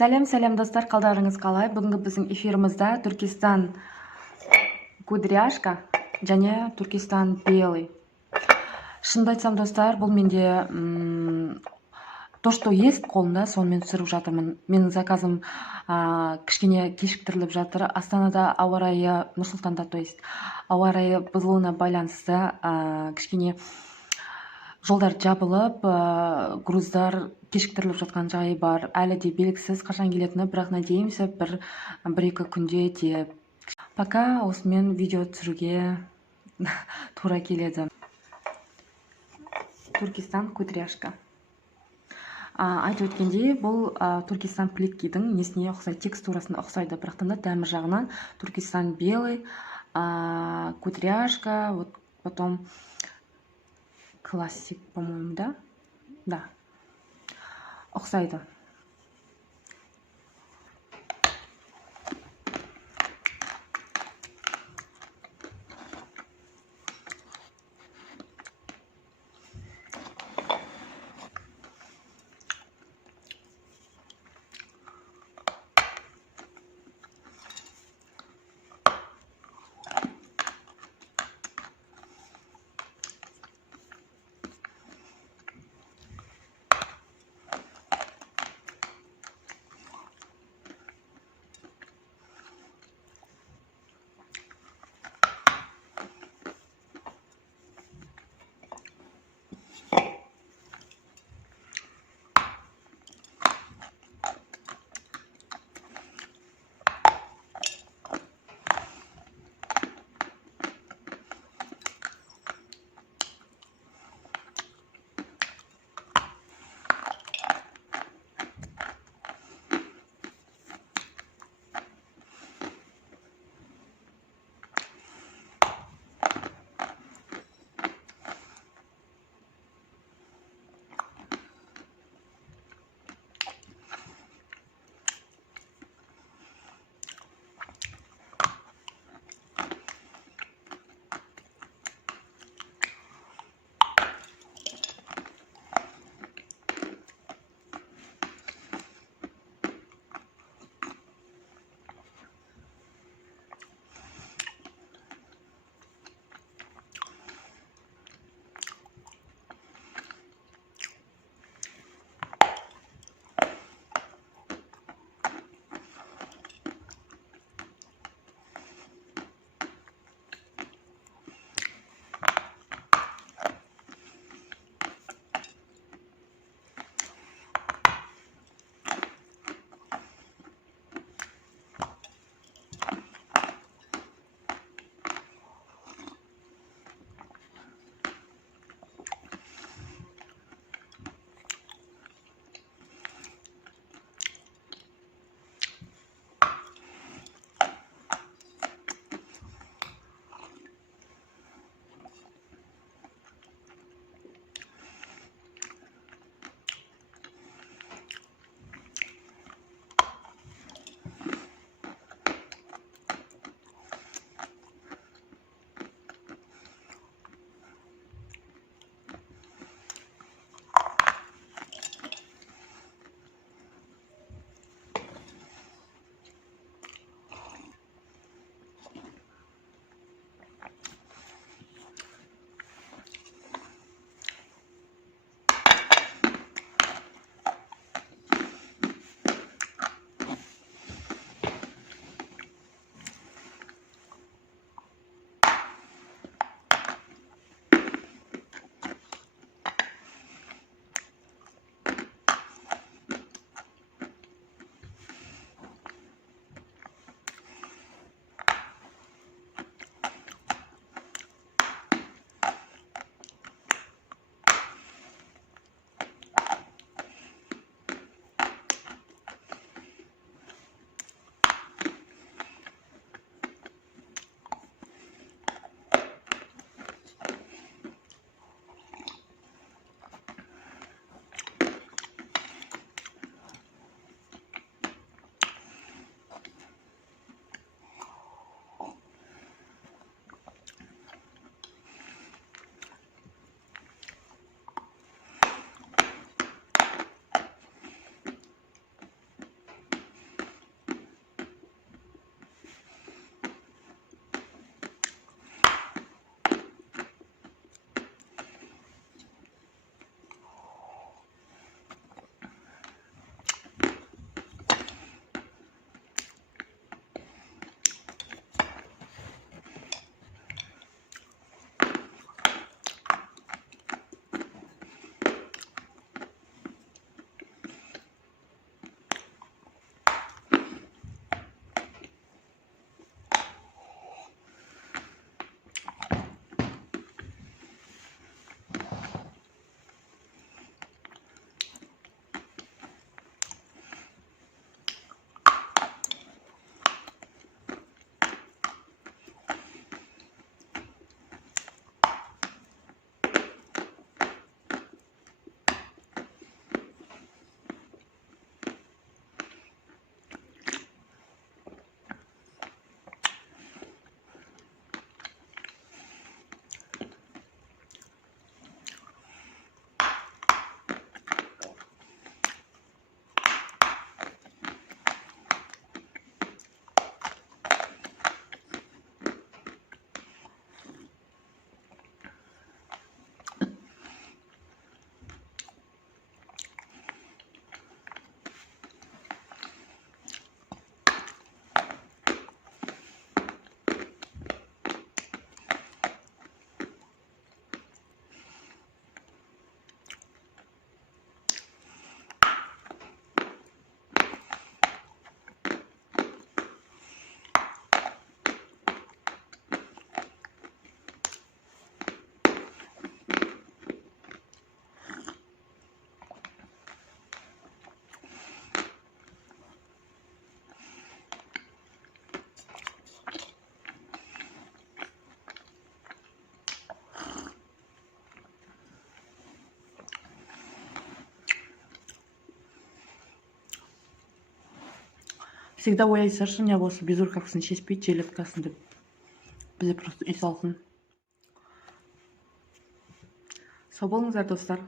Сәлем достар, қалдарыңыз қалай? Бүгінгі біздің эфирімізде Түркистан кудряшка және Түркистан белый. Шынымды айтсам достар, бұл менде то, что есть қолымда, сонымен түсіріп жатырмын. Менің заказым кішкене кешіктіріліп жатыр. Астанада ауа райы, Нұр-Сұлтанда, то есть ауа райы бұзылуына байланысты кішкене жолдар жабылып, груздар кешіктіріліп жатқан жайы бар. Әлі де белгісіз қашан келетіні, бірақ надеемся бір-екі күнде деп. Пока осымен видео түсіруге тура келеді. Түркистан кудряшка. Айтып өткендей, бұл Түркистан плиткидің несіне ұқсайды, текстурасына ұқсайды, бірақтан да дәмі жағынан Түркистан белый, кудряшка, вот потом классик, по-моему, да? Да. Ұқсайды. всегда ойлайсыздаршы не болса безруковкасын шешпейді жилеткасын деп. Бізде просто үй салқын. Сау болыңыздар достар.